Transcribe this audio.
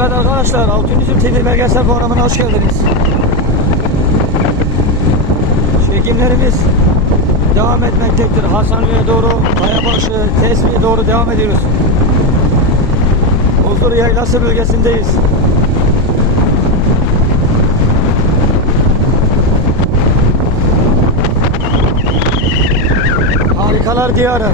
Arkadaşlar Altınüzüm TV belgesel programına hoş geldiniz. Çekimlerimiz devam etmektedir. Hasanlı'ya doğru, Kayabaşı, Tesbi'ye doğru devam ediyoruz. Huzur Yaylası bölgesindeyiz. Harikalar diyarı.